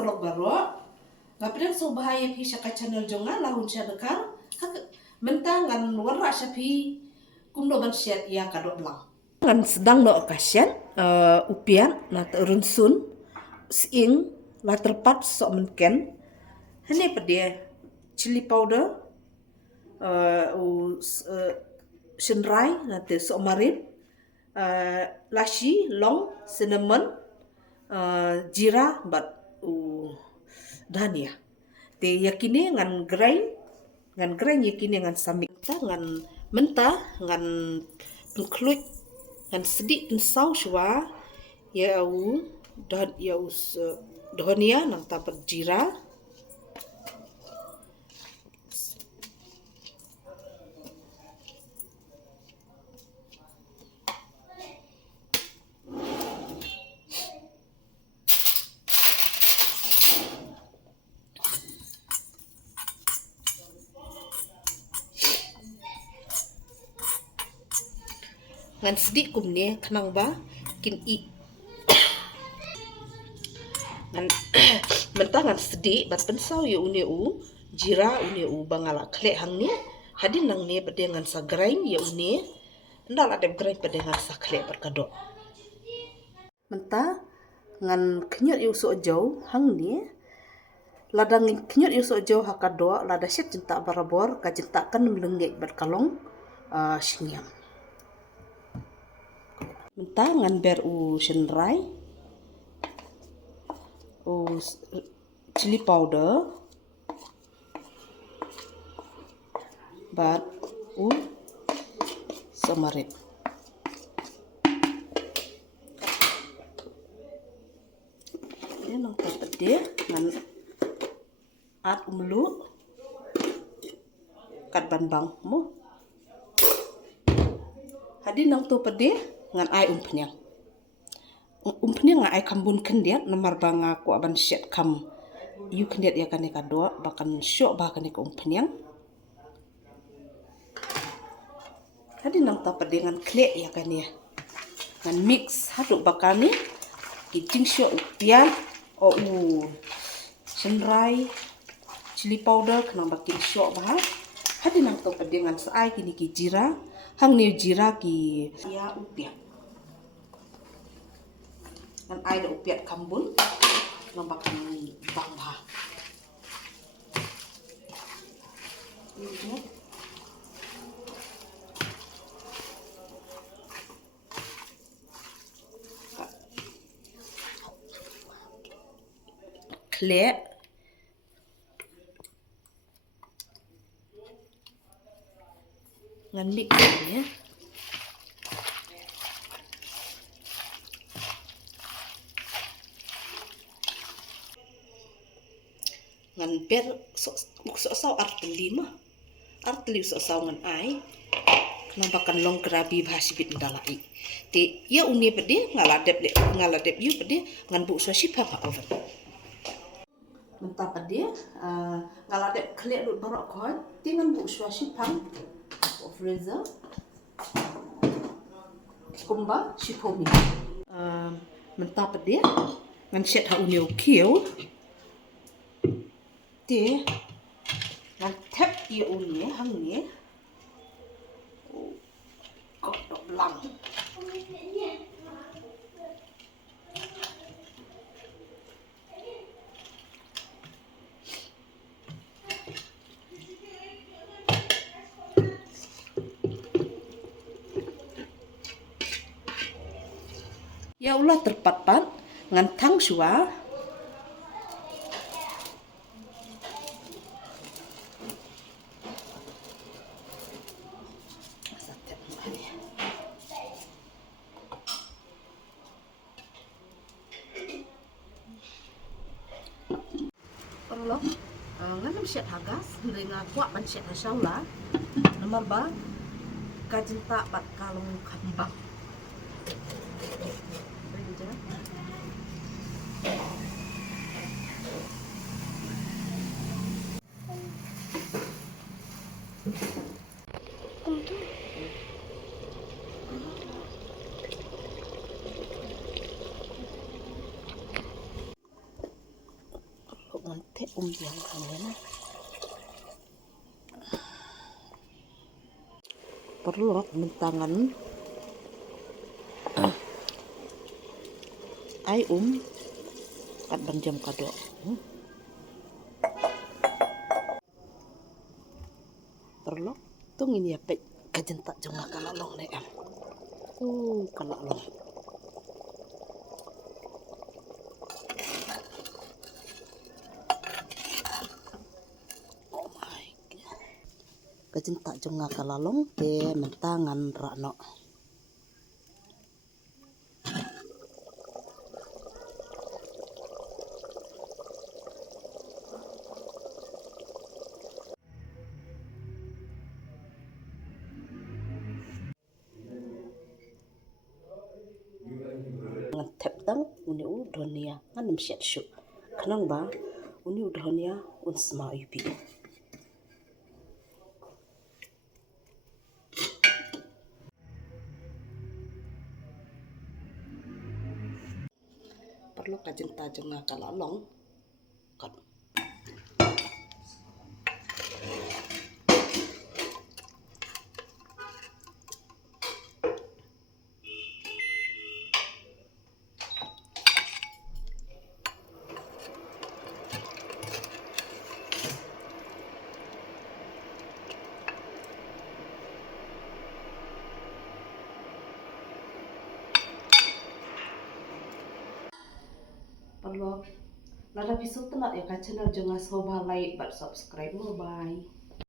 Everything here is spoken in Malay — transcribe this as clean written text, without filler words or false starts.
berlok barok. Ngapin so bahaya pi syaka channel jonga lahun sya dekar. Mentang ngan warra sya pi kumdo ban syat ya kadok belang. Ngan sedang no okasyen upian na runsun sing la terpat sok menken. Hene pedie chili powder senrai nanti sok marin lashi long cinnamon jira bat dhania te yakini ngan grind yakini ngan samik ngan mentah ngan pengklut ngan sedikit pensau shwa ya dan ya dhania nang tapat jira ngan sedikit kumne kenang ba kin i ngan mentah ngan sedikit bat pensau ya une jira une bangala kle hang ni hadin nang ne bade ngan sa grind ya une ndal adem grind bade ngan sa kle berkado mentah ngan kenyot yu so jau hang ni ladang kenyot yu so jau hakado lada syet cinta barabor ka cinta kan melengge berkalong shingyam mentah ngan ber senrai chili powder bat samarit ini nang tapede ngan at umlu kat banbang mo hadi nang to pede ngan ai umpnyang ai kambun kendiat nomor banga ko aban syet kam yu kendiat ya kan ka do bakan syok ba kan ka umpnyang hadi nang ta dengan kle ya kan ya ngan mix haduk bakani kiting syok upian senrai chili powder kenang bakin syok ba hadi nang ta dengan sai kini ki jira hang ni jira ki ya upian dan ai da upiat kambun nambakan bang bah kle ngan mix ya ngan ber so artli so ngan ai nambakan long grabi bhasi bit ndalai te ya uni pede ngaladep yu pede ngan bu so sipa pa oven mentah pede ngaladep kle lut barok khoi te ngan bu so sipa freezer kumba sipomi mentah pede ngan set ha uni kieu te ngan tap ya uni hang ni kok dok lang ya ulah terpat ngan tang shua perlo nganam syat hagas dengan kuat ban syat hasaula nomor ba kajinta bat kalung kambang Nanti yang kalian perlu bentangan ai kat jam kado perlu tung ini ya pek kajen tak jong kalalong le am kalalong kajen tak jong kalalong te mentangan rakno tep tang uni udonia nganem siat syu kenang ba uni udonia sma yupi perlu kajen tajong kalalong kan perlu nada pisau telat ya ka channel jangan soba like but subscribe mo bye